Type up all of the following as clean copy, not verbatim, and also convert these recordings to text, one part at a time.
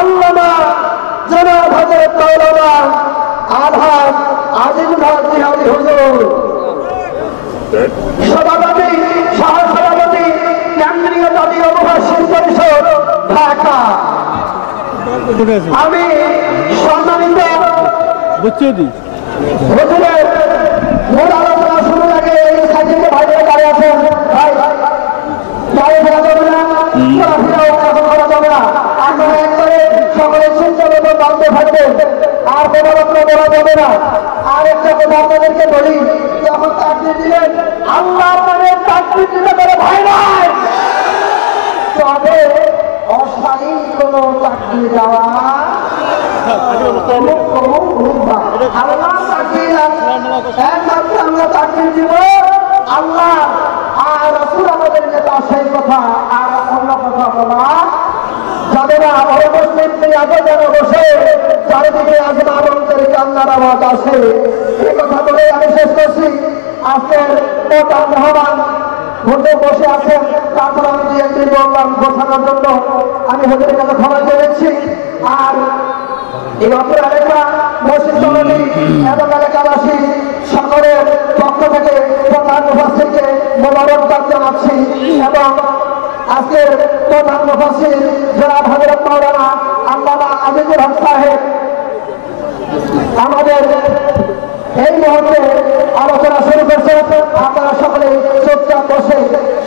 আল্লামা জনাব হযরত মাওলানা আলহাজ আজিজুল জিহাদি হুজুর, সভাপতি সহসভাপতি কেন্দ্রীয় জাতীয় মুফাসসির পরিষদ ঢাকা। আমি সম্মানিত হুজুরের মূল আলোচনা শুরুর আগে এই সাইকেল ভাইরা দাঁড়িয়ে আছেন, ভাই দাঁড়িয়ে ফেরা যাবে না, ঘোরাফেরাও এখন করা যাবে না। আপনারা একবারে সকলে সুন্দরভাবে বাঁধতে থাকবেন, আর কোনো রকম বলা যাবে না। আর একটা কথা আপনাদেরকে বলি, যখন তাকবীর দিলেন আল্লাহ আপনাদের তাকবীর দিতে পারে ভাই নাই, তবে অস্থায়ী কোনো তাকবীর দেওয়া একমাত্র আমরা তাকবীর দিব আল্লাহ আর রাসূল আমাদেরকে তার সেই কথা, আর অন্য কথা বলা যাবে না। মুসলিম আগে যেন বসে চারিদিকে আজমা মন্ত্রের কান্নার আওয়াজ আসে, এই কথা বলে আমি শেষ করছি। আজকের প্রধান মেহমান হুজুর বসে আছেন, তারপর আমি যে বললাম বসানোর জন্য আমি হুজুরের কাছে ক্ষমা চেয়েছি। আর এই অপর এলাকা মসজিদ কমিটি এবং এলাকাবাসী সকলের পক্ষ থেকে প্রধান মুফাসসিরকে মোবারকবাদ জানাচ্ছি এবং আজকের প্রধান মুফাসসির জনাব হযরত মাওলানা আল্লামা আজিজুল হক সাহেব আমাদের এই মুহূর্তে আলোচনা শুরু করছেন। আপনারা সকলে চুপচাপ বসে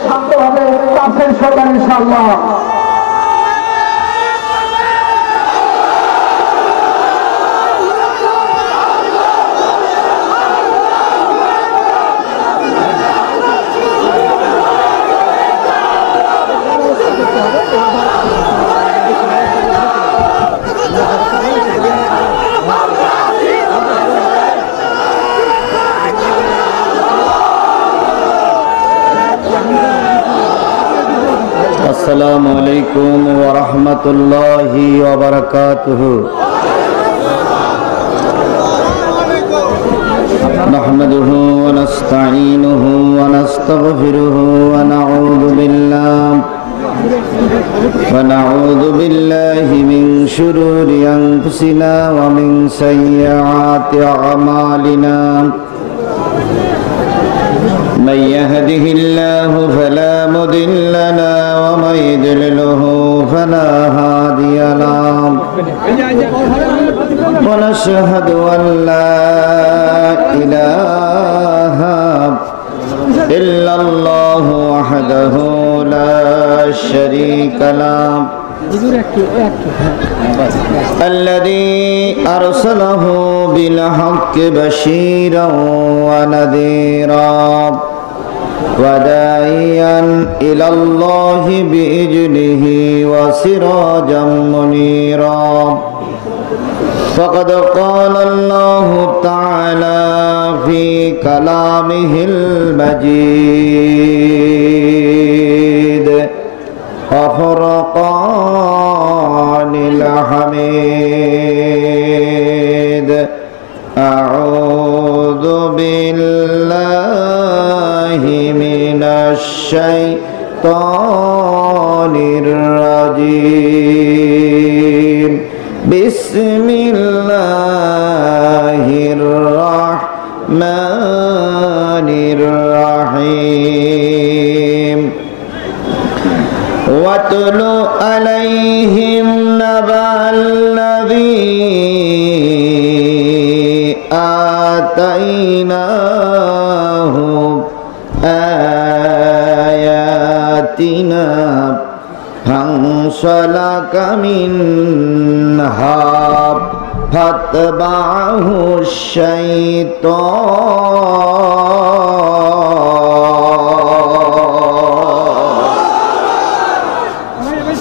শান্তভাবে তাফসীর শুনবেন ইনশাআল্লাহ। السلام عليكم ورحمة الله وبركاته. نحمده ونستعينه ونستغفره ونعوذ بالله من شرور أنفسنا ومن سيئات أعمالنا. من يهده الله فلا مضل له ومن يضلله فلا هادي له. ونشهد أن لا إله إلا الله وحده لا شريك له الذي أرسله بالحق بشيرا ونذيرا وداعيا إلى الله بإذنه وسراجا منيرا. فقد قال الله تعالى في كلامه المجيد وفرقان الحميد. أعوذ بالله من الشيطان الرجيم. بسم الله الرحمن الرحيم. واتل عليهم نبأ الذي آتيناه آياتنا فانسلخ منها فاتبعه الشيطان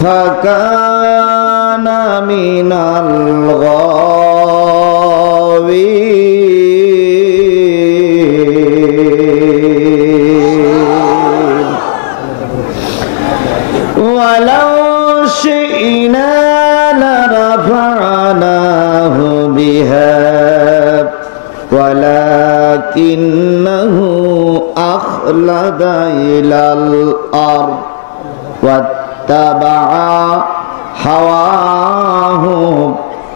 فكان من الغاوين. ولو شئنا لرفعناه بها ولكنه أخلد إلى الأرض واتبع هواه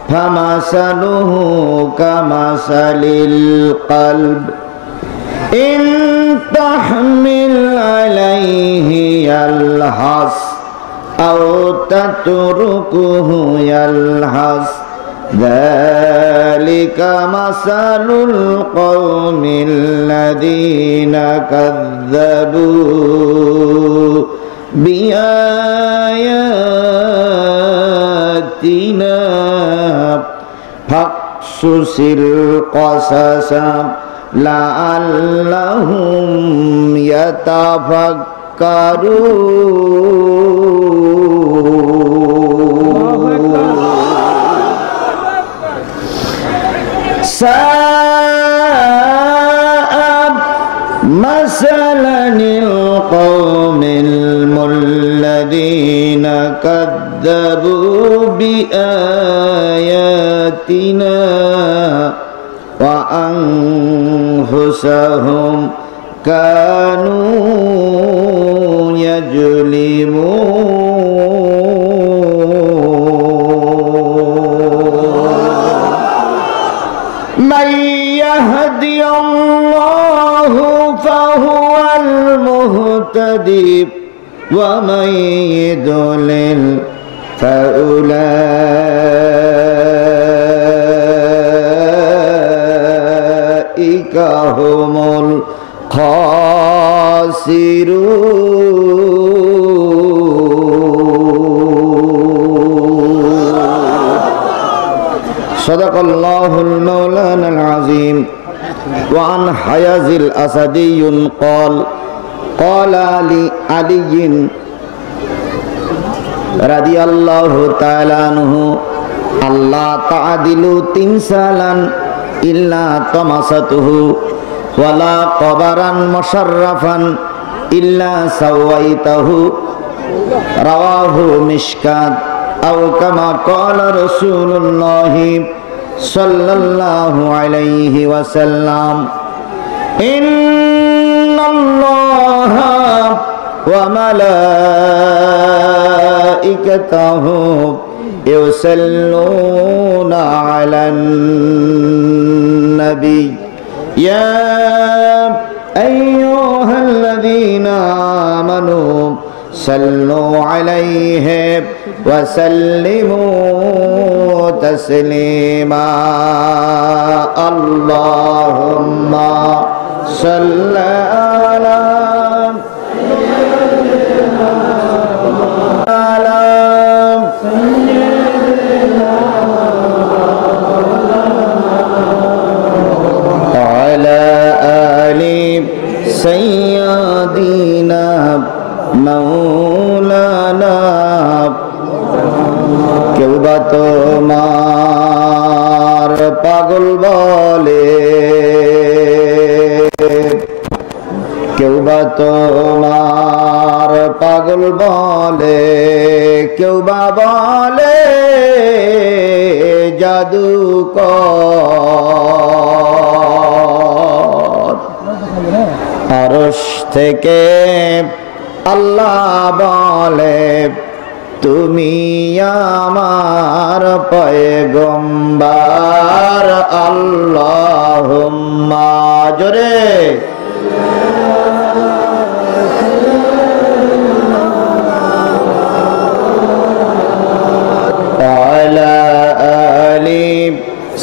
فمثله كمثل القلب إن تحمل عليه يلهث أو تتركه يلهث ذلك مثل القوم الذين كذبوا بآياتنا فاقصص القصص لعلهم يتفكرون ساء مثلا القوم الذين كذبوا بآياتنا وأنفسهم كانوا يظلمون من يهدي الله فهو المهتدي ومن يضلل فأولئك هم الخاسرون صدق الله المولانا العظيم وعن حياز الأسدي قال قال علي رضي الله تعالى عنه الله تعدل تمثالا إلا طمسته ولا قبرا مشرفا إلا سويته رواه مشكات أو كما قال رسول الله صلى الله عليه وسلم إن الله وملائكته يصلون على النبي يا أيها الذين آمنوا صلوا عليه وسلموا تسليما اللهم صل على سيدنا مولانا কেউ বা তোমার পাগল বলে কেউ বা তোমার পাগল বলে কেউ বা বলে জাদুকর আরশ থেকে আল্লাহ বলে তুমি আমার পয়গম্বর আল্লাহুম্মা জোরে আলা আলি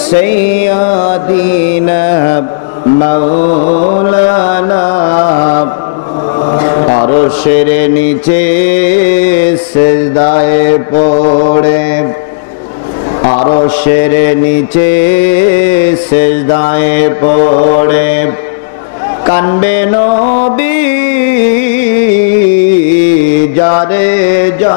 সাইয়্যিদিনা মাওলানা আরশের নিচে সিজদায় পড়ে আরশের নিচে সিজদায় পড়ে কানবে নবী যারে যার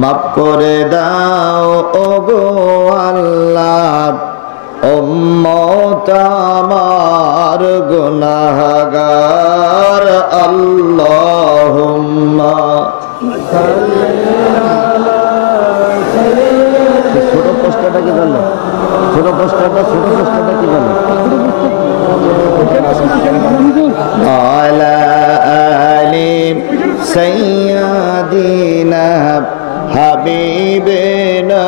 মাফ করে দাও ওগো আল্লাহ উম্মত আমার গুনাহগার আল্লাহুম্মা ছোট পোস্টারটা কি বললো ছোট পোস্টারটা কি বললো আলা আলি سيدنا حبيبنا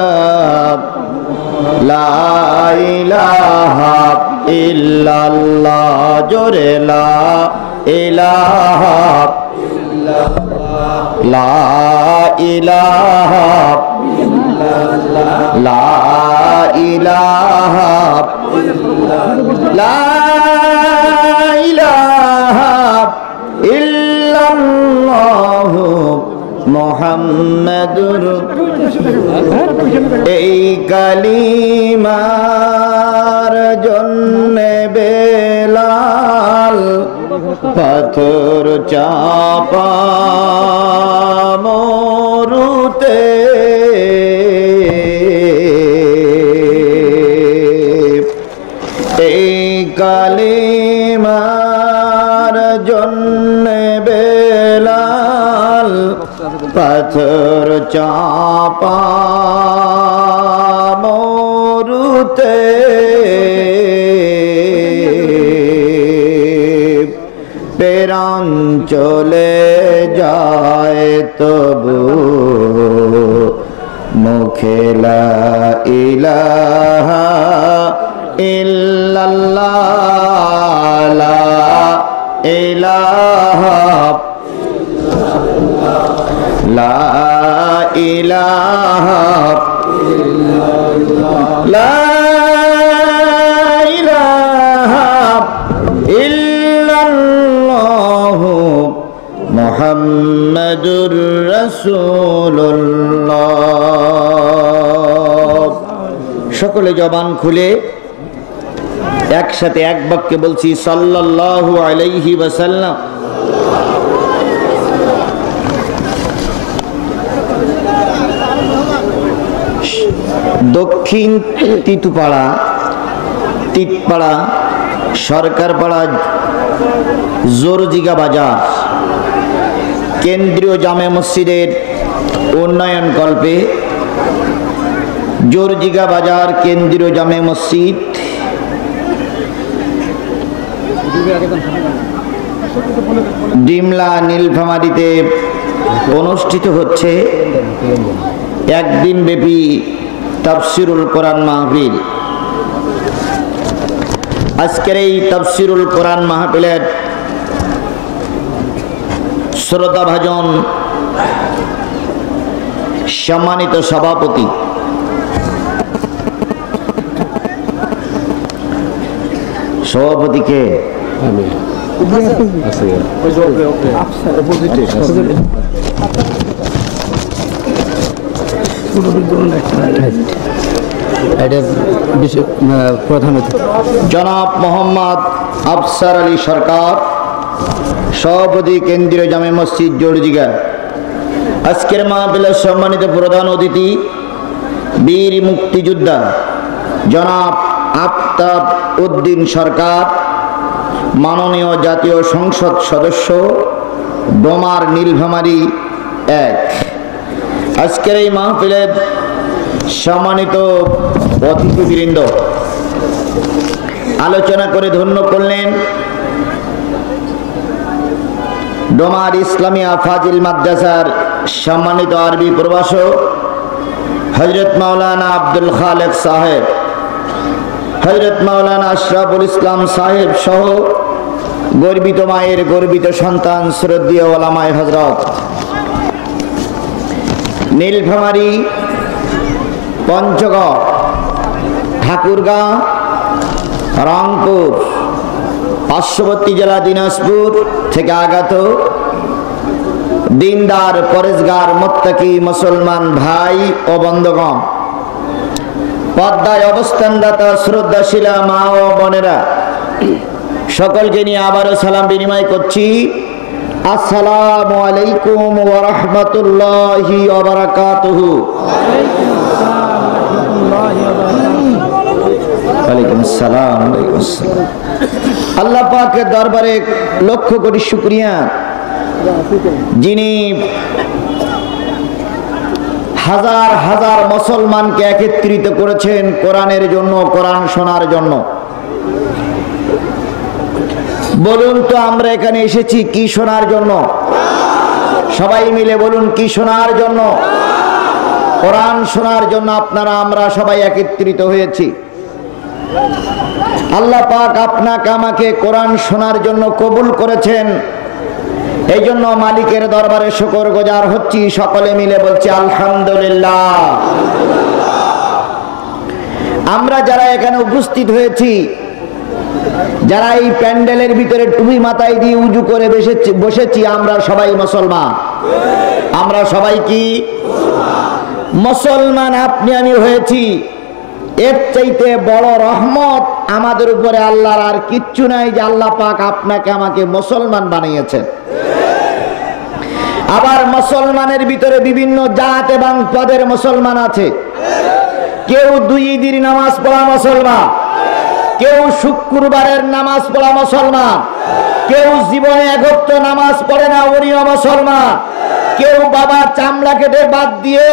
لا إله إلا الله جوري لا إله لا إله لا إله لا إله إلا الله মুহাম্মাদুর এই কালিমার জন্যে বেলাল পাথর চাপা মরুতে এই কালিমার জন্যে বেলাল পাথর চাপা মরুতে প্রাণ চলে যায় তবু মুখে লা ইলাহা ইল্লাল্লাহ লা ইলাহা লা ইলাহা লা ইলাহা ইল্লাল্লাহ মুহাম্মাদুর রাসূলুল্লাহ। সকলে জবান খুলে একসাথে এক বাক্যে বলছি সাল্লাল্লাহু আলাইহি ওয়াসাল্লাম। দক্ষিণ তিতুপাড়া, তিতপাড়া, সরকারপাড়া, জোরজিগা বাজার কেন্দ্রীয় জামে মসজিদের উন্নয়ন কল্পে জোরজিগা বাজার কেন্দ্রীয় জামে মসজিদ ডিমলা নীলফামারীতে অনুষ্ঠিত হচ্ছে একদিন ব্যাপী তাফসিরুল কোরআন মাহফিল। আজকের এই তাফসিরুল কোরআন মাহফিলের শ্রোতাভাজন সম্মানিত সভাপতি সভাপতিকে জনাব মোহাম্মদ আফসার আলী সরকার, সভাপতি কেন্দ্রীয় জামে মসজিদ জোরজিগা। আজকের মাহফিলের সম্মানিত প্রধান অতিথি বীর মুক্তিযোদ্ধা জনাব আফতাব উদ্দিন সরকার, মাননীয় জাতীয় সংসদ সদস্য ডোমার নীলফামারী 1। আজকের এই মাহফিলের সম্মানিত অতিথিবৃন্দ, আলোচনা করে ধন্য করলেন ডোমার ইসলামিয়া ফাজিল মাদ্রাসার সম্মানিত আরবি প্রভাষক হযরত মাওলানা আব্দুল খালেক সাহেব, হযরত মাওলানা আশরাফুল ইসলাম সাহেব সহ গর্বিত মায়ের গর্বিত সন্তান শ্রদ্ধেয় ওলামায়ে হযরত। নীলফামারী, পঞ্চগড়, ঠাকুরগাঁও, রংপুর, পার্শ্ববর্তী জেলা দিনাজপুর থেকে আগত দিনদার, পরেজগার, মুত্তাকি মুসলমান ভাই ও বন্ধুগণ, পর্দায় অবস্থানদাতা শ্রদ্ধাশীলা মা ও বোনেরা, সকলকে নিয়ে আবারও সালাম বিনিময় করছি। আসসালামু আলাইকুম ওয়া রাহমাতুল্লাহি ওয়া বারাকাতুহু। ওয়ালাইকুম আসসালাম। আল্লাহ পাকের দরবারে লক্ষ কোটি শুকরিয়া, যিনি হাজার হাজার মুসলমানকে একত্রিত করেছেন কোরআনের জন্য, কোরআন শোনার জন্য। বলুন তো আমরা এখানে এসেছি কি শোনার জন্য? সবাই মিলে বলুন কি শোনার জন্য? কোরআন শোনার জন্য আপনারা আমরা সবাই একত্রিত হয়েছি। আল্লাহ পাক আপনাকে আমাকে কোরআন শোনার জন্য কবুল করেছেন, এই জন্য মালিকের দরবারে শুকরগুজার হচ্ছি। সকলে মিলে বলছি আলহামদুলিল্লাহ। আমরা যারা এখানে উপস্থিত হয়েছি, যারা এই প্যান্ডেলের ভিতরে টুপি মাথায় দিয়ে উজু করে বসেছি, আমরা সবাই মুসলমান। আমরা সবাই কি মুসলমান? আপনি আমি হয়েছি, এর চাইতে বড় রহমত আমাদের উপরে আল্লাহর আর কিচ্ছু নাই যে আল্লাহ পাক আপনাকে আমাকে মুসলমান বানিয়েছেন। আবার মুসলমানের ভিতরে বিভিন্ন জাত এবং পদের মুসলমান আছে। কেউ 2 ঈদের নামাজ পড়া মুসলমান, কেউ শুক্রবারের নামাজ পড়া মুসলমান, কেউ জীবনে 1 ওয়াক্ত নামাজ পড়ে না, উনিও মুসলমান। কেউ বাবা চামড়া কেটে বাদ দিয়ে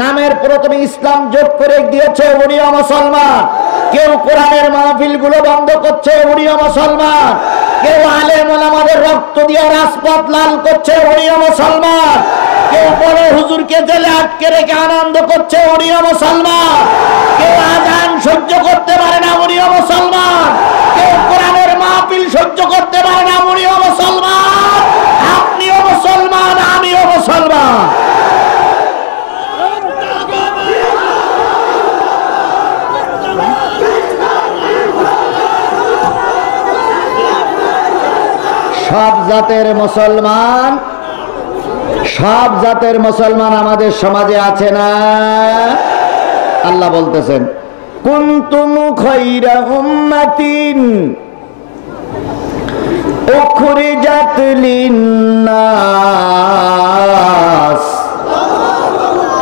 নামের প্রথমে ইসলাম যোগ করে দিয়েছে, উনিও মুসলমান। কেউ কোরআনের মাহফিল গুলো বন্ধ করছে, উনিও মুসলমান। কেউ আলেম ওলামাদের রক্ত দিয়ে রাজপথ লাল করছে, উনিও মুসলমান। কেউ বড় হুজুরকে জেলে আটকে রেখে আনন্দ করছে, উনিও মুসলমান। কেউ আজান সহ্য করতে পারে না, উনিও মুসলমান। কেউ কোরআনের মাহফিল সহ্য করতে পারে না, উনিও মুসলমান। আপনিও মুসলমান, আমিও মুসলমান। সব জাতের মুসলমান, সব জাতের মুসলমান আমাদের সমাজে আছে না? আল্লাহ বলতেছেন কুনতুম খায়রা উম্মাতিন উখরিজাত লিন-নাস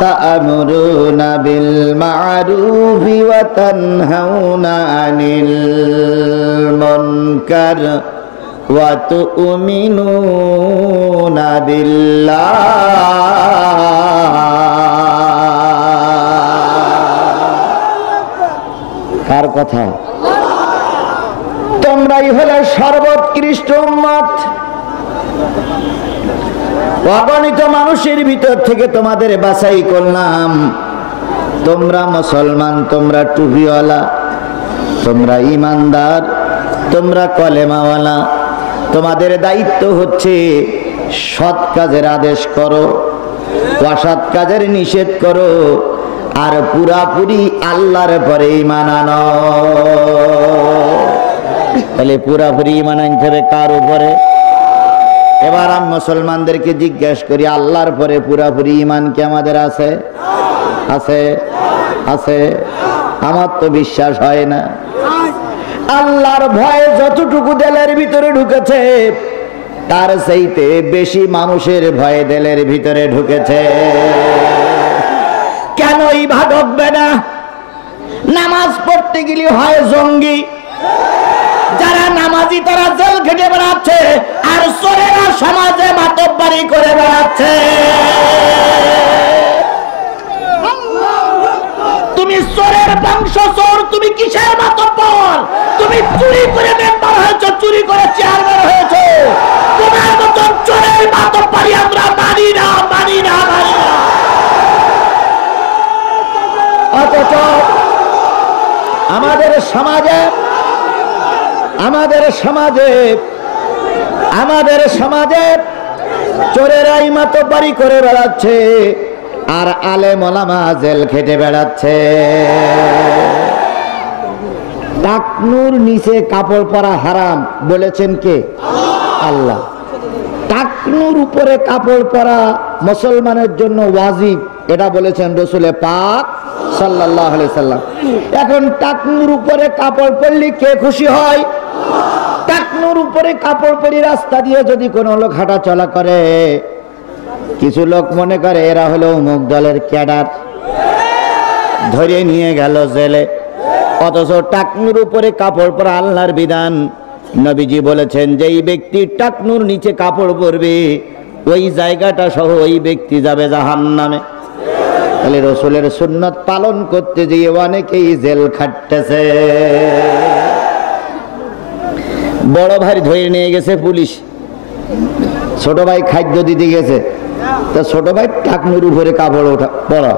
তা'মুরুনা বিল মা'রুফি ওয়া তানহাউনা আনিল মুনকার ওয়া তু'মিনুনা বিল্লাহ। কার কথা? তোমরাই হলে সর্বোৎকৃষ্ট উম্মত। অগণিত মানুষের ভিতর থেকে তোমাদের বাছাই করলাম। তোমরা মুসলমান, তোমরা টুপিওয়ালা, তোমরা ইমানদার, তোমরা কলেমাওয়ালা। তোমাদের দায়িত্ব হচ্ছে সৎ কাজের আদেশ করো, অসৎ কাজের নিষেধ করো, আর পুরাপুরি আল্লাহর পরে ঈমান আনো। তাহলে পুরাপুরি ঈমান আনতে হবে কার উপরে? এবার আমি মুসলমানদেরকে জিজ্ঞাসা করি, আল্লাহর পরে পুরাপুরি ঈমান কি আমাদের আছে? আছে? আছে? আমার তো বিশ্বাস হয় না। আল্লাহর ভয় যতটুকু দিলের ভিতরে ঢুকেছে, তার চাইতে বেশি মানুষের ভয় দিলের ভিতরে ঢুকেছে। কেন এই ভাগ হবে না? নামাজ পড়তে গেলে হয় জঙ্গি, যারা নামাজি তারা জেল খেটে বেড়াচ্ছে, আর চোরেরা সমাজে মাতব্বরি করে বেড়াচ্ছে। তুমি চোরের বংশ চোর, তুমি কিসের মাতব্বর? তুমি চুরি করে মেম্বার হয়েছো, চুরি করে চেয়ারম্যান হয়েছো। তোমার মতন চোরের মাতব্বরি আমরা মানি না, মানি না, মানি না। অথচ আমাদের সমাজে চোরেরাই মাতব্বরি করে বেড়াচ্ছে, আর আলেম ওলামা জেল খেটে বেড়াচ্ছে। টাকনুর নিচে কাপড় পরা হারাম বলেছেন কে? আল্লাহ। টাকনুর উপরে কাপড় পরা মুসলমানের জন্য ওয়াজিব, এটা বলেছেন রাসূল পাক সাল্লাল্লাহু আলাইহি সাল্লাম। এখন টাকনুর উপরে কাপড় পরলে কে খুশি হয়? টাকনুর উপরে কাপড় পরে রাস্তা দিয়ে যদি কোনো লোক হাঁটা চলা করে, কিছু লোক মনে করে এরা হলো অমুক দলের ক্যাডার, ধরে নিয়ে গেল জেলে। অথচ টাকনুর উপরে কাপড় পরা আল্লাহর বিধান। নবীজি বলেছেন যেই ব্যক্তি টাকনুর নিচে কাপড় পরবে, ওই জায়গাটা সহ ওই ব্যক্তি যাবে জাহান্নামে। তাহলে রাসূলের সুন্নাত পালন করতে গিয়ে অনেকেই জেল খাটতেছে। বড় ভাই ধরে নিয়ে গেছে পুলিশ, ছোট ভাই খাদ্য দিতে গেছে, তা ছোট ভাই টাকনুর উপরে কাপড় ওঠা পড়া,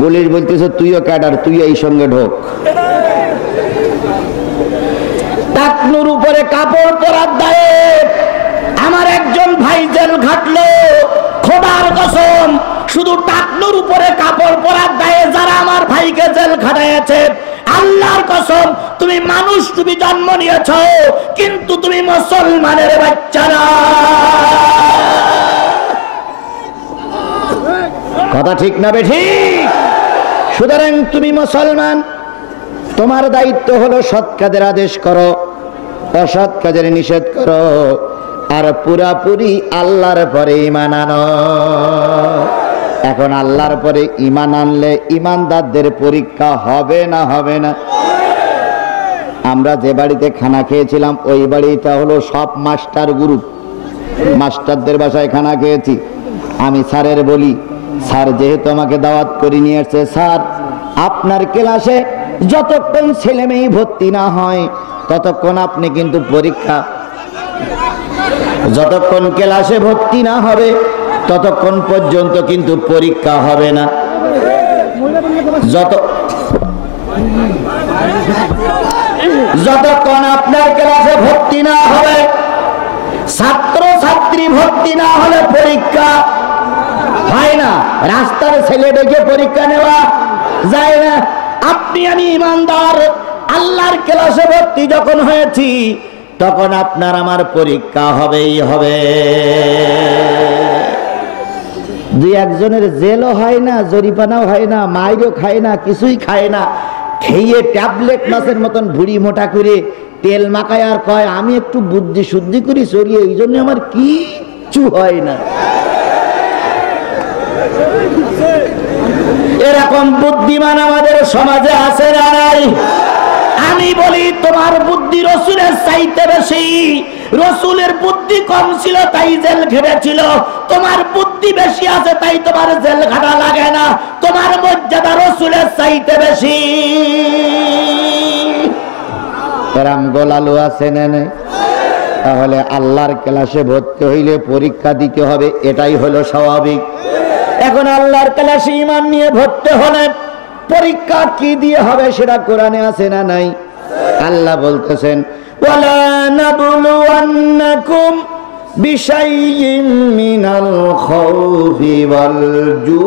পুলিশ বলতেছে তুইও ক্যাডার, তুই এই সঙ্গে ঢোক। টাকনুর উপরে কাপড় পরার দায়ে আমার একজন ভাই জেল ঘাটলো। খোদার কসম, শুধু টাকনুর উপরে কাপড় পরার দায়ে যারা আমার ভাইকে জেল খাটাইছে, আল্লাহর কসম, তুমি মানুষ, তুমি জন্ম নিয়েছ, কিন্তু তুমি মুসলমানের বাচ্চা না। কথা ঠিক না বেঠিক? সুতরাং তুমি মুসলমান, তোমার দায়িত্ব হলো সৎ কাজের আদেশ করো, অসৎ কাজের নিষেধ করো, আর পুরাপুরি আল্লাহর পরে ঈমান আনো। এখন আল্লাহর পরে ঈমান আনলে ঈমানদারদের পরীক্ষা হবে না হবে না? আমরা যে বাড়িতে খানা খেয়েছিলাম ওই বাড়িটা হলো সব মাস্টার গ্রুপ, মাস্টারদের বাসায় খানা খেয়েছি। আমি স্যারের বলি, স্যার যেহেতু আমাকে দাওয়াত করে নিয়ে আসছে, স্যার আপনার ক্লাসে যতক্ষণ ছেলে মেয়ে ভর্তি না হয় ততক্ষণ আপনি কিন্তু পরীক্ষা, যতক্ষণ ক্লাসে ভর্তি না হবে ততক্ষণ পর্যন্ত কিন্তু পরীক্ষা হবে না। যতক্ষণ আপনার ক্লাসে ভর্তি না হবে, ছাত্র ছাত্রী ভর্তি না হলে পরীক্ষা হয় না। রাস্তার ছেলে ডেকে পরীক্ষা নেওয়া যায় না। আপনি আমি ইমানদার, আল্লাহর ক্লাসে ভর্তি যখন হয়েছি তখন আপনার আমার পরীক্ষা হবেই হবে। দুই একজনের জেলও হয় না, জরিপানাও হয় না, মাইরও খায় না, কিছুই খায় না, খেয়ে ট্যাবলেট মাছের মতন ভুড়ি মোটা করে তেল মাখায় আর কয় আমি একটু বুদ্ধি শুদ্ধি করি চড়িয়ে, এই জন্য আমার কিচ্ছু হয় না। এরকম বুদ্ধিমান আমাদের সমাজে আছে না নাই? আমি বলি তোমার বুদ্ধি রসুলের চাইতে বেশি। রসুলের বুদ্ধি কম ছিল তাই জেল খেটেছিল, তোমার বুদ্ধি বেশি আছে তাই তোমার জেল খাটা লাগে না। তোমার মর্যাদা রসুলের চাইতে বেশি। এরম গোলালু আছে না নাই? তাহলে আল্লাহর ক্লাসে ভর্তি হইলে পরীক্ষা দিতে হবে, এটাই হলো স্বাভাবিক। এখন আল্লাহর ক্লাসে ঈমান নিয়ে ভর্তি হলে পরীক্ষা কি দিয়ে হবে সেটা কোরআনে আছে না নাই? আল্লাহ বলতেছেন, ওয়ালা নাবলুওয়ান্নাকুম বিশাইইম মিনাল খাউফি ওয়াল জু'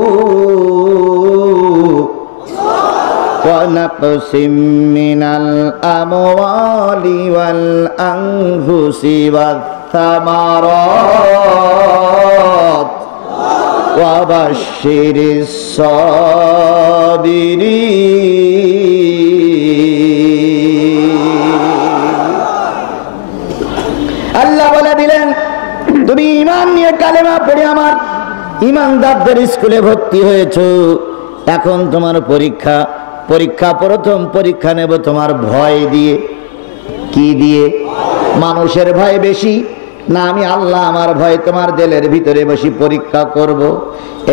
ওয়া নাকসিম মিনাল আমওয়ালি ওয়াল আনফুসি ওয়াত থামারাত ওয়া বাশশিরিস সাবিরিন। আল্লাহ বলে দিলেন, তুমি ঈমান নিয়ে কালেমা পড়ে আমার ঈমানদারদের স্কুলে ভর্তি হয়েছো, এখন তোমার পরীক্ষা। প্রথম পরীক্ষা নেব তোমার ভয় দিয়ে। কি দিয়ে? মানুষের ভয় বেশি না আমি আল্লাহ আমার ভয় তোমার দিলের ভিতরে বসে পরীক্ষা করব।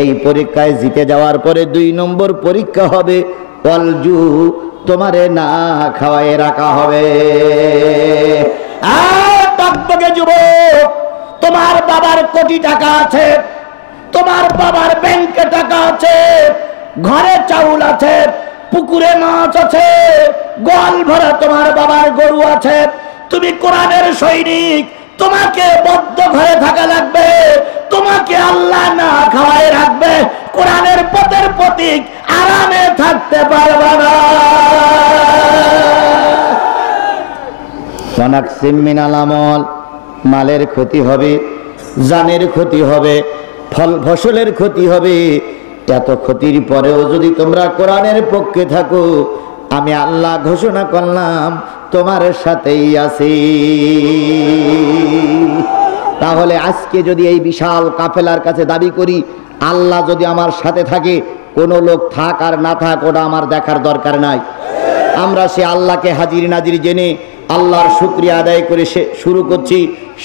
এই পরীক্ষায় জিতে যাওয়ার পরে 2 নম্বর পরীক্ষা হবে অলজু, তোমারে না খাওয়ায় রাখা হবে। যুবক, তোমার বাবার কোটি টাকা আছে, তোমার বাবার ব্যাংকে টাকা আছে, ঘরে চাউল আছে, পুকুরে মাছ আছে, গোয়াল ভরা তোমার বাবার গরু আছে। তুমি কোরআনের সৈনিক, তোমাকে বদ্ধ ঘরে থাকা লাগবে, তোমাকে আল্লাহ না খাওয়ায় রাখবে, কোরআনের পথের প্রতীক, আরামে থাকতে পারবে না। ওয়ানাকসিম মিনাল আমল, মালের ক্ষতি হবে, জানের ক্ষতি হবে, ফল ফসলের ক্ষতি হবে। এত ক্ষতির পরেও যদি তোমরা কোরআনের পক্ষে থাকো, আমি আল্লাহ ঘোষণা করলাম তোমার সাথেই আছি। তাহলে আজকে যদি এই বিশাল কাফেলার কাছে দাবি করি আল্লাহ যদি আমার সাথে থাকে, কোনো লোক থাক আর না থাক ওটা আমার দেখার দরকার নাই। আমরা সে আল্লাহকে হাজির নাজির জেনে আল্লাহর শুকরিয়া আদায় করে শুরু করছি।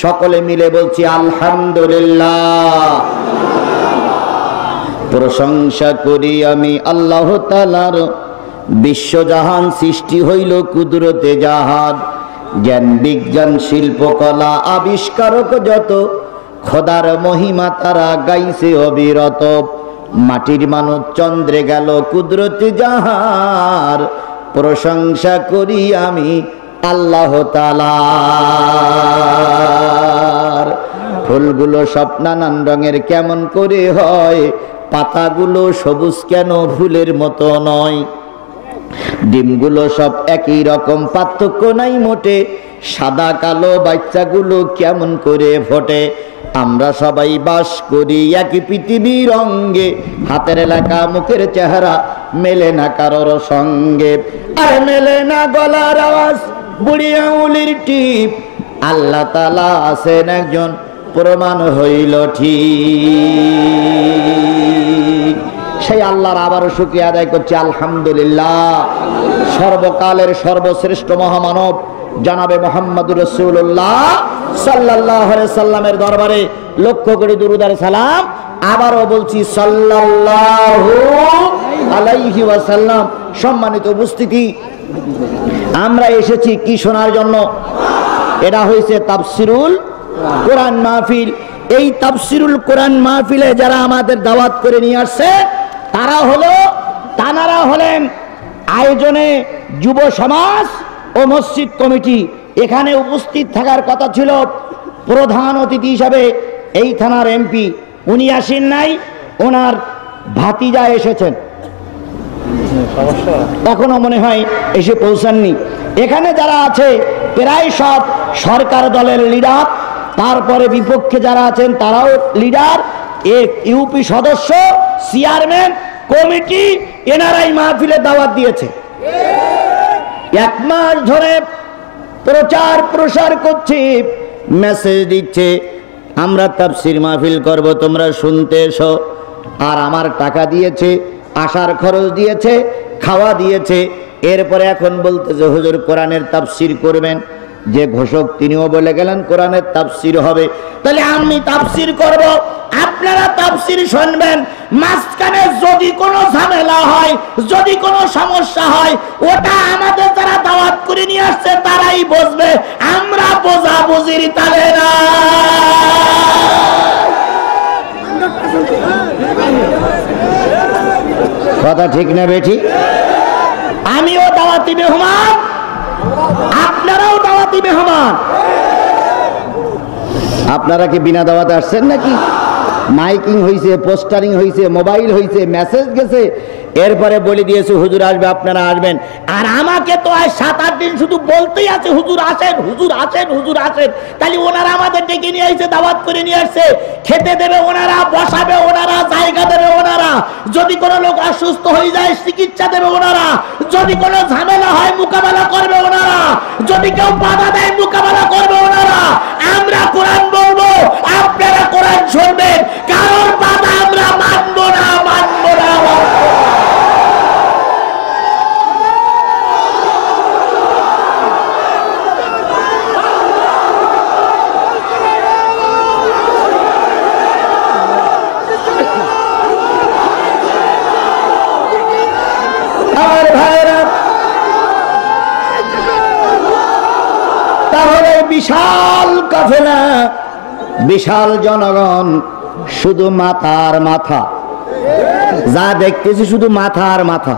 সকলে মিলে বলছি আলহামদুলিল্লাহ। প্রশংসা করি আমি আল্লাহ তাআলার, বিশ্বজাহান সৃষ্টি হইল কুদরতে জাহাদ। জ্ঞান বিজ্ঞান শিল্পকলা আবিষ্কারক যত, খোদার মহিমা তারা গাইছে অবিরত, মাটির মানুষ চন্দ্রে গেল কুদরতি যাহার, প্রশংসা করি আমি আল্লাহ তাআলার। ফুলগুলো সব নানান রঙের কেমন করে হয়, পাতাগুলো সবুজ কেন ফুলের মতো নয়, ডিমগুলো সব একই রকম পার্থক্য নাই মোটে, সাদা কালো বাচ্চাগুলো কেমন করে ফোটে, আমরা সবাই বাস করি একই পৃথিবীর অঙ্গে, হাতের লেখা মুখের চেহারা মেলে না কারোর সঙ্গে, আর মেলে না গলার আওয়াজ বুড়ি আঙুলির টিপ, আল্লাহ তাআলা আছেন একজন প্রমাণ হইল ঠিক। সেই আল্লাহর আবারও শুকরিয়া আদায় করছি আলহামদুলিল্লাহ। সর্বকালের সর্বশ্রেষ্ঠ মহামানব জনাবে মুহাম্মদুর রাসূলুল্লাহ সাল্লাল্লাহু আলাইহি সাল্লামের দরবারে লক্ষ কোটি দুরূদ আর সালাম। আবারও বলছি সাল্লাল্লাহু আলাইহি ওয়াসাল্লাম। সম্মানিত উপস্থিতি, আমরা এসেছি কি শোনার জন্য? এটা হয়েছে তাফসিরুল কোরআন মাহফিল। এই তাফসিরুল কোরআন মাহফিলে যারা আমাদের দাওয়াত করে নিয়ে আসছে তানারা হলেন আয়োজনে যুব সমাজ ও মসজিদ কমিটি। এখানে উপস্থিত থাকার কথা ছিল প্রধান অতিথি হিসাবে এই থানার এমপি, উনি আসেন নাই, ওনার ভাতিজা এসেছেন, এখনো মনে হয় এসে পৌঁছাননি। এখানে যারা আছে প্রায় সব সরকার দলের লিডার, তারপরে বিপক্ষে যারা আছেন তারাও লিডার, ইউপি সদস্য, চেয়ারম্যান, কমিটি, এনারাই মাহফিলে দাওয়াত দিয়েছে। এক মাস ধরে প্রচার প্রসার করছে, মেসেজ দিচ্ছে আমরা তাফসীর মাহফিল করব, তোমরা শুনতে এসো। আর আমার টাকা দিয়েছে, আসার খরচ দিয়েছে, খাওয়া দিয়েছে। এরপরে এখন বলতেছে হুজুর কোরআনের তাফসীর করবেন। যে ঘোষক তিনিও বলে গেলেন কোরআনের তাফসীর হবে, তাহলে আমি তাফসীর করব, আপনারা তাফসীর শুনবেন। মাঝখানে যদি কোনো ঝামেলা হয়, যদি কোনো সমস্যা হয়, ওটা আমাদের যারা দাওয়াত করে নিয়ে আসছে তারাই বুঝবে, আমরা বোঝাবুঝির তালে না। কথা ঠিক না বেঠি? আমিও দাওয়াতি মেহমান, আপনারাও দাওয়াতি মেহমান। আপনারা কি বিনা দাওয়াতে আসছেন নাকি? মাইকিং হয়েছে, পোস্টারিং হয়েছে, মোবাইল হয়েছে, মেসেজ গেছে, এরপরে বলে দিয়েছে হুজুর আসবে, আপনারা আসবেন। আর আমাকে তো আজ 7-8 দিন শুধু বলতেই আছে হুজুর আসেন, হুজুর আসেন, হুজুর আসেন। তাহলে ওনারা আমাদের ডেকে নিয়ে আসছে, দাওয়াত করে নিয়ে আসছে, খেতে দেবে ওনারা, বসাবে ওনারা, জায়গা দেবে ওনারা, যদি কোনো লোক অসুস্থ হয়ে যায় চিকিৎসা দেবে ওনারা, যদি কোনো ঝামেলা হয় মোকাবেলা করবে ওনারা, যদি কেউ বাধা দেয় মোকাবেলা করবে ওনারা। আমরা কোরআন বলবো, আপনারা কোরআন শুনবেন, কারোর বাধা আমরা মানবো না, মানবো না। তাহলে বিশাল কাফেলা, বিশাল জনগণ, শুধু মাথার মাথা, যা দেখতেছি শুধু মাথার মাথা।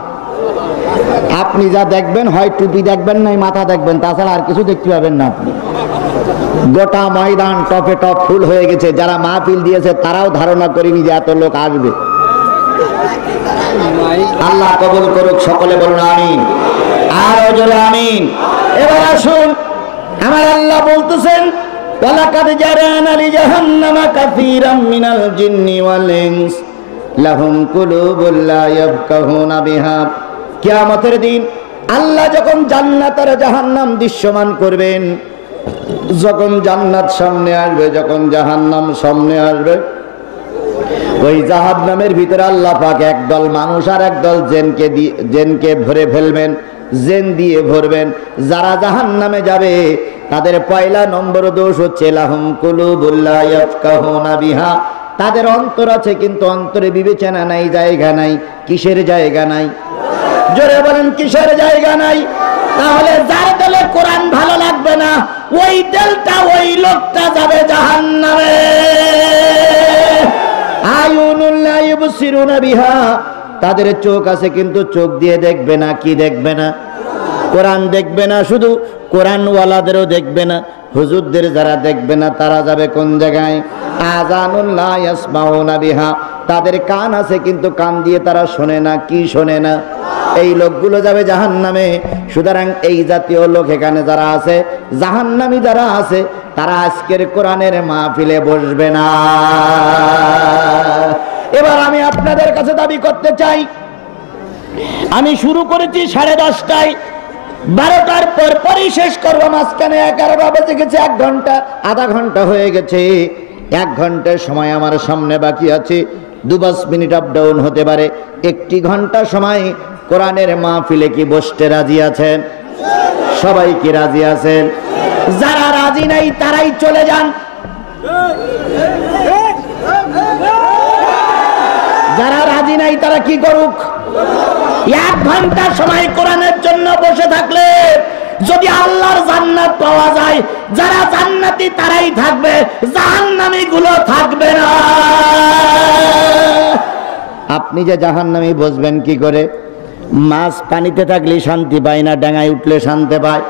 আপনি যা দেখবেন হয় টুপি দেখবেন, নাই মাথা দেখবেন, তাছাড়া আর কিছু দেখতে পাবেন না আপনি। গোটা ময়দান টপে টপ ফুল হয়ে গেছে। যারা মাহফিল দিয়েছে তারাও ধারণা করেনি যে এত লোক আসবে। আল্লাহ কবুল করুক, সকলে বলুন আমিন, আর জোরে আমিন। এবার আসুন, আমার আল্লাহ বলতেছেন ওয়ালাকাদ জারানা লিজাহান্নামা কাসীরাম মিনাল জিন্নি ওয়াল ইনস লাহুম কুলুবুল লা ইয়াফকাহুনা বিহা। কিয়ামতের দিন আল্লাহ যখন জান্নাত আর জাহান্নাম দৃশ্যমান করবেন, যখন জান্নাত সামনে আসবে, যখন জাহান্নাম সামনে আসবে, ওই জাহান্নামের ভিতরে আল্লাহ পাক একদল মানুষ আর একদল জেনকে ভরে ফেলবেন, জেন দিয়ে ভরবেন। যারা জাহান্নামে যাবে তাদের পয়লা নম্বর দোষ হচ্ছে লাহুম কুলুবুল লা ইয়াফকাহুনা বিহা, তাদের অন্তর আছে কিন্তু অন্তরে বিবেচনা নাই, জায়গা নাই। কিসের জায়গা নাই? জোরে বলেন, কিসের জায়গা নাই? তাহলে যার দলে কোরআন ভালো লাগবে না, ওই দলটা ওই লোকটা যাবে জাহান্নামে। আয়ুনুল লা ইবসিরুনা বিহা, তাদের চোখ আছে কিন্তু চোখ দিয়ে দেখবে না। কি দেখবে না? কোরআন দেখবে না। শুধু কোরআনওয়ালাদেরও দেখবে না, হুজুরদের যারা দেখবে না তারা যাবে কোন জায়গায়? আযানুল লা ইয়াসমাউনা বিহা, তাদের কান আছে কিন্তু কান দিয়ে তারা শোনে না। কি শোনে না? এই লোকগুলো যাবে জাহান্নামে। সুতরাং এই জাতীয় লোক এখানে যারা আছে, জাহান্নামী যারা আছে, তারা আজকের কোরআনের মাহফিলে বসবে না। এবার আমি আপনাদের কাছে দাবি করতে চাই, আমি শুরু করেছি 10:30টায়, 12টার পরই শেষ করবো। মাঝখানে 11টা বেজে গেছে, 1 ঘন্টা আধা ঘন্টা হয়ে গেছে। 1 ঘন্টার সময় আমার সামনে বাকি আছে। 2-5 মিনিট আপ ডাউন হতে পারে। 1 ঘন্টা সময় কোরআনের মাহফিলে কি বসতে রাজি আছেন? সবাই কি রাজি আছেন? যারা রাজি নাই তারাই চলে যান। যারা রাজি নাই তারা কি করুক? 1 ঘন্টা সময় কোরআনের জন্য বসে থাকলে যদি আল্লাহর জান্নাত পাওয়া যায়, যারা জান্নাতি তারাই থাকবে, জাহান্নামী গুলো থাকবে না। আপনি যে জাহান্নামী বুঝবেন কি করে? মাছ পানিতে থাকলে শান্তি পায় না, ডাঙায় উঠলে শান্তি পায়।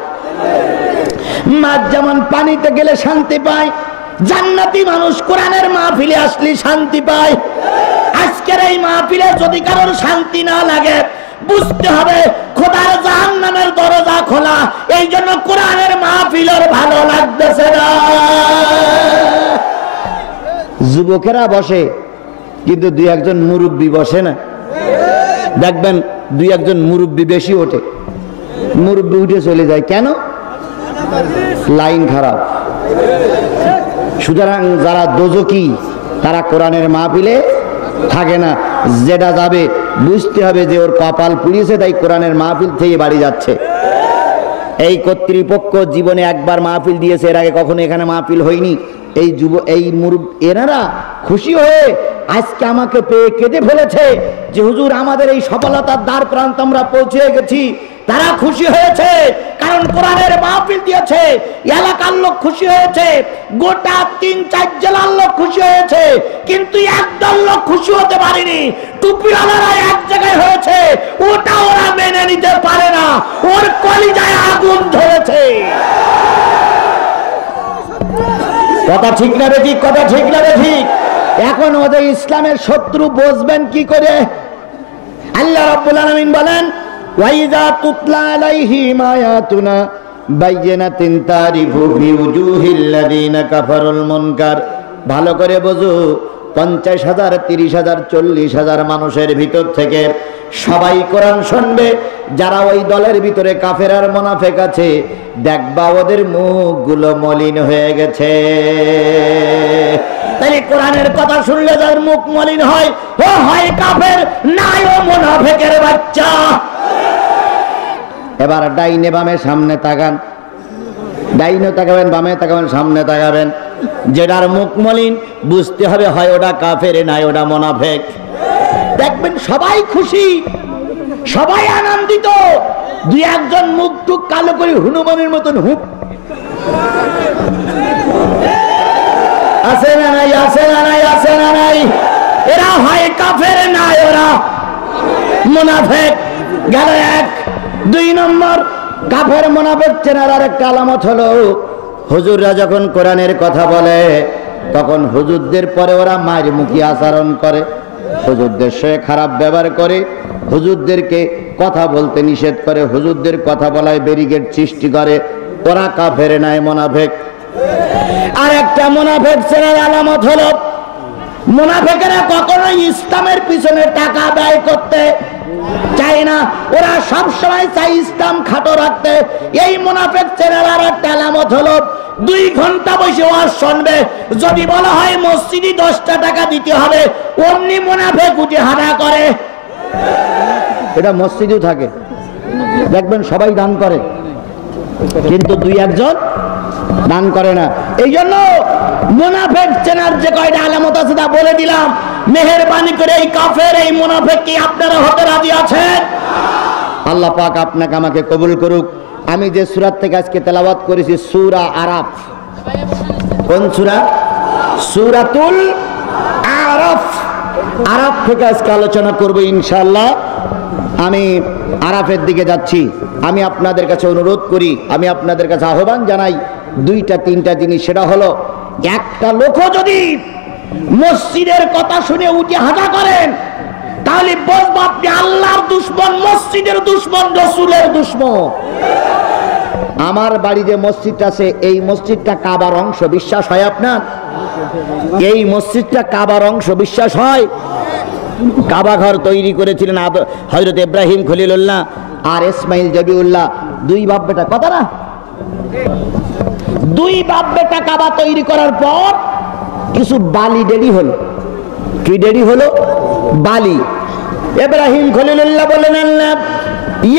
মাছ যেমন পানিতে গেলে শান্তি পায়, জান্নাতি মানুষ কোরআনের মাহফিলে আসলে শান্তি পায়। আজকের এই মাহফিলে যদি কারোর শান্তি না লাগে, বুঝতে হবে খোদার জাহান্নামের দরজা খোলা। এই জন্য কোরআনের মাহফিলের ভালো লাগতেছে না। যুবকেরা বসে কিন্তু 2-1 মুরব্বী বসে না। দেখবেন 2-1 মুরব্বী বেশি ওঠে, মুরব্বী উঠে চলে যায়। কেন? লাইন খারাপ। সুতরাং যারা দোজকি তারা কোরআনের মাহফিলে থাকে না। যেটা যাবে বুঝতে হবে যে ওর কপাল পুড়িয়েছে, তাই কোরআনের মাহফিল থেকে বাড়ি যাচ্ছে। এই কর্তৃপক্ষ জীবনে একবার মাহফিল দিয়েছে, এর আগে কখনো এখানে মাহফিল হয়নি। এই এনারা খুশি হয়ে আজকে আমাকে পেয়ে কেঁদে ফেলেছে যে হুজুর আমাদের এই সফলতার দ্বার প্রান্ত আমরা পৌঁছে গেছি। তারা খুশি হয়েছে কারণ কোরআনের মাহফিল দিয়েছে। এলাকার লোক খুশি হয়েছে, গোটা 3-4 জেলার লোক খুশি হয়েছে, কিন্তু একদল লোক খুশি হতে পারেনি। টুপিওয়ালারা এক জায়গায় হয়েছে, ওটা ওরা মেনে নিতে পারে না, ওর কলিজায় আগুন ধরেছে। কথা ঠিক না ঠিক? কথা ঠিক না ঠিক? এখন ওদের ইসলামের শত্রু বুঝবেন কি করে? আল্লাহ রাব্বুল আলামিন বলেন, ওয়াইযা তুতলা আলাইহিম আয়াতুনা বাইয়িনাতিন তারিফু ফি উজুহিল্লাযিনা কাফারুল মুনকার। ভালো করে বুঝো, 50,000, 30,000, 40,000 মানুষের ভিতর থেকে সবাই কোরআন শুনবে। যারা ওই দলের ভিতরে কাফের আর মুনাফিক আছে, দেখবা ওদের মুখগুলো মলিন হয়ে গেছে। তাই কোরআনের কথা শুনলে যার মুখ মলিন হয়, ও হয় কাফের, নাই ও মুনাফিকের বাচ্চা। এবার ডাইনে বামে সামনে তাকান, ডাইনে তাকাবেন, বামে তাকাবেন, সামনে তাকাবেন। যেটার মুখ মলিন বুঝতে হবে হয় ওটা কাফের, নাই ওটা মুনাফিক। দেখবেন সবাই খুশি, সবাই আনন্দিত। 2-1 মুখ টুক কালো করে হনুমানের মতন হুপ আছে না নাই? আছে না নাই? আছে না নাই? এরা হয় কাফের, নাই ওরা মুনাফিক। গেল 1। 2 নম্বর, কাফের মুনাফিক চেনার আর একটা আলামত হলো, হুজুররা যখন কোরআনের কথা বলে তখন হুজুরদের পরে ওরা মায়ের মুখী আচরণ করে, হুজুরদের সঙ্গে খারাপ ব্যবহার করে, হুজুরদেরকে কথা বলতে নিষেধ করে, হুজুরদের কথা বলায় ব্যারিকেড সৃষ্টি করে। ওরা কাফের, নাই মুনাফিক। আর একটা মুনাফিক চেনার আলামত হলো, মুনাফিকেরা কখনোই ইসলামের পিছনে টাকা ব্যয় করতে চায় না, ওরা সব সময় চায় ইসলাম খাটো রাখতে। এই মুনাফিক চেনার আর একটা আলামত হলো, 2 ঘন্টা বসে ওয়াজ শুনবে, যদি বলা হয় মসজিদে 10টা টাকা দিতে হবে, অমনি মুনাফিক উঠে হাঁটা করে। এটা মসজিদেও থাকে, দেখবেন সবাই দান করে, কিন্তু 2-1 দান করে না। এই জন্য মুনাফিক চেনার যে কয়টা আলামত আছে তা বলে দিলাম। মেহেরবানি করে এই কাফের, এই মুনাফিক কি আপনারা হতে রাজি আছেন? আল্লাহ পাক আপনাকে আমাকে কবুল করুক। আমি যে সূরা থেকে আজকে তেলাওয়াত করেছি সূরা আরাফ। কোন সূরা? সূরাতুল আরাফ। আরাফ থেকে আজকে আলোচনা করব ইনশাআল্লাহ। আমি আরাফের দিকে যাচ্ছি। আমি আপনাদের কাছে অনুরোধ করি, আমি আপনাদের কাছে আহ্বান জানাই দুইটা তিনটা জিনিস। সেটা হলো, একটা লোক যদি মসজিদের কথা শুনে উঠে হাঁটা করেন তাহলে বলবো আপনি আল্লাহর দুশমন, মসজিদের দুশমন, রাসূলের দুশমন। আমার বাড়ি যে মসজিদটা আছে এই মসজিদটা কাবার অংশ, বিশ্বাস হয় আপনার? এই মসজিদটা কাবার অংশ, বিশ্বাস হয়? কাবা ঘর তৈরি করেছিলেন হযরত ইব্রাহিম খলিলুল্লাহ আর ইসমাইল জবিউল্লাহ, দুই বাপ বেটা। কথা না, দুই বাপ বেটা কাবা তৈরি করার পর কিছু বালি দেরি হলো। কি দেরি হলো? বালি। ইব্রাহিম খলিলুল্লাহ বলেন, আল্লাহ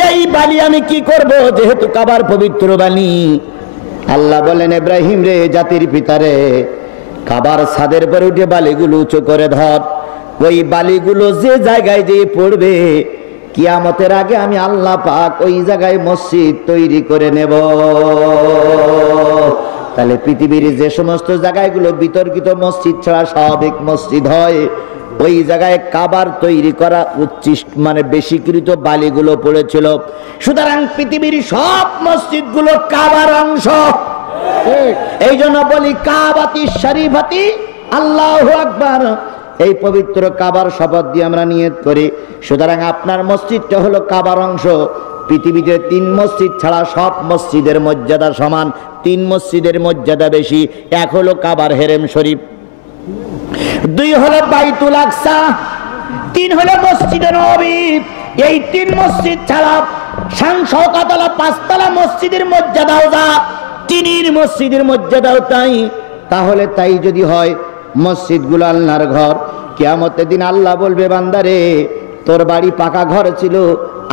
এই বালি আমি কি করব, যেহেতু কাবার পবিত্র বালি। আল্লাহ বলেন, ইব্রাহিম রে, জাতির পিতারে, কাবার ছাদের পরে উঠে বালিগুলো উঁচু করে ধর। ওই বালিগুলো যে জায়গায় যে পড়বে কিয়ামতের আগে আমি আল্লাহ পাক ওই জায়গায় মসজিদ তৈরি করে নেব। তাহলে পৃথিবীর যে সমস্ত জায়গাগুলো বিতর্কিত মসজিদ ছাড়া স্বাভাবিক মসজিদ হয়, ওই জায়গায় কাবার তৈরি করা উচ্ছিষ্ট মানে বেশিকৃত বালিগুলো পড়েছিল। সুতরাং পৃথিবীর সব মসজিদগুলো কাবার অংশ। এই জন্য বলি কাবাতি শরীফাতি আল্লাহু আকবার। এই পবিত্র কাবার শপথ দিয়ে আমরা নিয়ত করি। সুতরাং আপনার মসজিদটা হলো কাবার অংশ। পৃথিবীতে 3 মসজিদ ছাড়া সব মসজিদের মর্যাদা সমান, 3 মসজিদের মর্যাদা বেশি। এক হলো কাবার হেরেম শরীফ, 2 হলো বাইতুল আকসা, 3 হলো মসজিদে নববী। এই 3 মসজিদ ছাড়া শান শওকত আলা 5 তলা মসজিদের মর্যাদাও যা, 3 মসজিদের মর্যাদাও তাই। তাহলে তাই যদি হয় মসজিদগুলো আল্লাহর ঘর, কিয়ামতের দিন আল্লাহ বলবে, বান্দারে তোর বাড়ি পাকা ঘর ছিল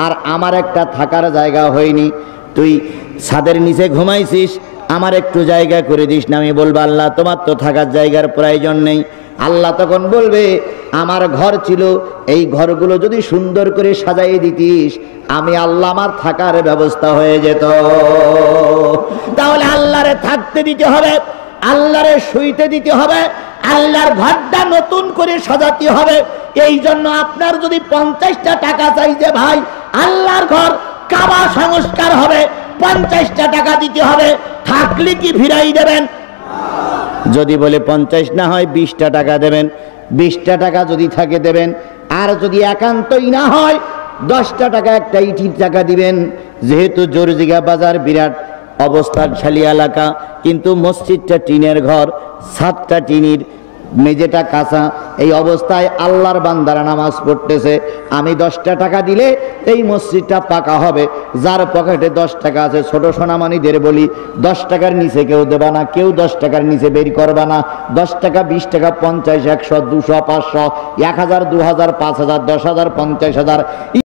আর আমার একটা থাকার জায়গা হয়নি, তুই ছাদের নিচে ঘুমাইছিস, আমার একটু জায়গা করে দিস না। আমি বলবো, আল্লাহ তোমার তো থাকার জায়গার প্রয়োজন নেই। আল্লাহ তখন বলবে, আমার ঘর ছিল, এই ঘরগুলো যদি সুন্দর করে সাজাইয়ে দিতিস আমি আল্লাহ আমার থাকার ব্যবস্থা হয়ে যেত। তাহলে আল্লাহরে থাকতে দিতে হবে, আল্লাহরে শুইতে দিতে হবে, আল্লাহর ঘরটা নতুন করে সাজাতে হবে। এই জন্য আপনার যদি 50টা টাকা চাই যে ভাই আল্লাহর ঘর কাবা সংস্কার হবে, 50টা টাকা দিতে হবে, থাকলে কি ফিরাই দেবেন? যদি বলে 50 না হয় 20টা টাকা দেবেন, 20টা টাকা যদি থাকে দেবেন। আর যদি একান্তই না হয় 10টা টাকা একটা ইটির টাকা দিবেন। যেহেতু জোরজিগা বাজার বিরাট অবস্থানশালী এলাকা, কিন্তু মসজিদটা টিনের ঘর, 7টা টিনের, মেঝেটা কাঁচা। এই অবস্থায় আল্লাহর বান্দারা নামাজ পড়তেছে। আমি 10টা টাকা দিলে এই মসজিদটা পাকা হবে। যার পকেটে 10 টাকা আছে, ছোট সোনামানিদের বলি 10 টাকার নিচে কেউ দেবা না, কেউ 10 টাকার নিচে বের করবা না। 10 টাকা, 20 টাকা, 50, 100, 200, 500, 1000, 2000, 5000, 10,000, 50,000